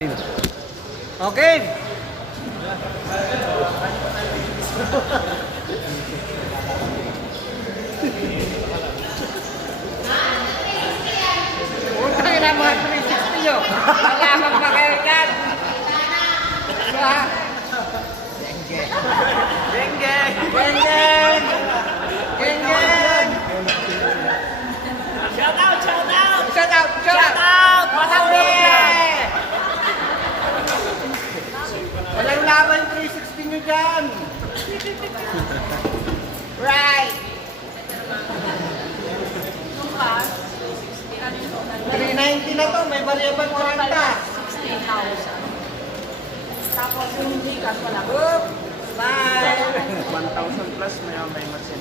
Okay. Utang na mga 360 nyo. Malamang pa kayo dyan. Diba? Geng-geng. Geng-geng. Geng-geng. Geng-geng. Shout out! Shout out! Shout out! Shout out! Masabi! Walang laban 360 nyo dyan. Right. 390 na to, may variable 40. 16,000. Tapos yung hindi ka wala. Oop. Bye. 1,000 plus may masin.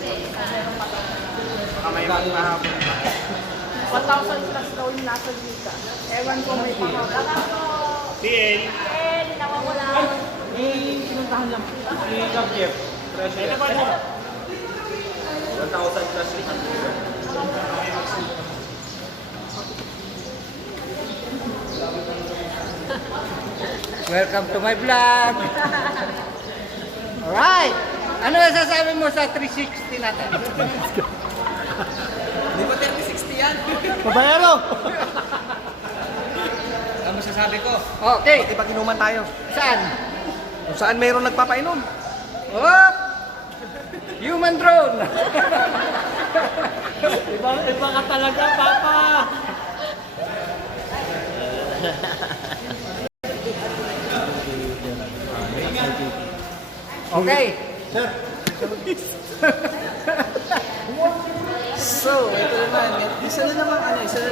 Baka may magpahabol pa. 1,000 plus daw yung nasa Gita. Ewan ko may pangalan. TL. Nawawala. Pinuntahan lang. Ikaw, Jeff. Treasure. 1,000 plus yung Welcome to my vlog. Alright. Ano masasabi mo sa 360 natin? Di ba 30-60 yan? Pabayaro. Ang masasabi ko, Okay. ipag-inuman tayo. Saan? Kung saan mayroon nagpapainom. Oh! Human drone. Iba ka talaga, Papa. Okay. So, ito naman. Isa na naman rider.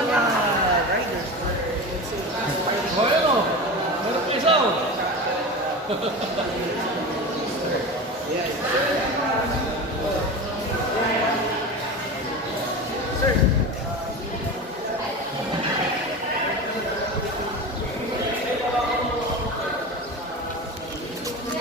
Sir,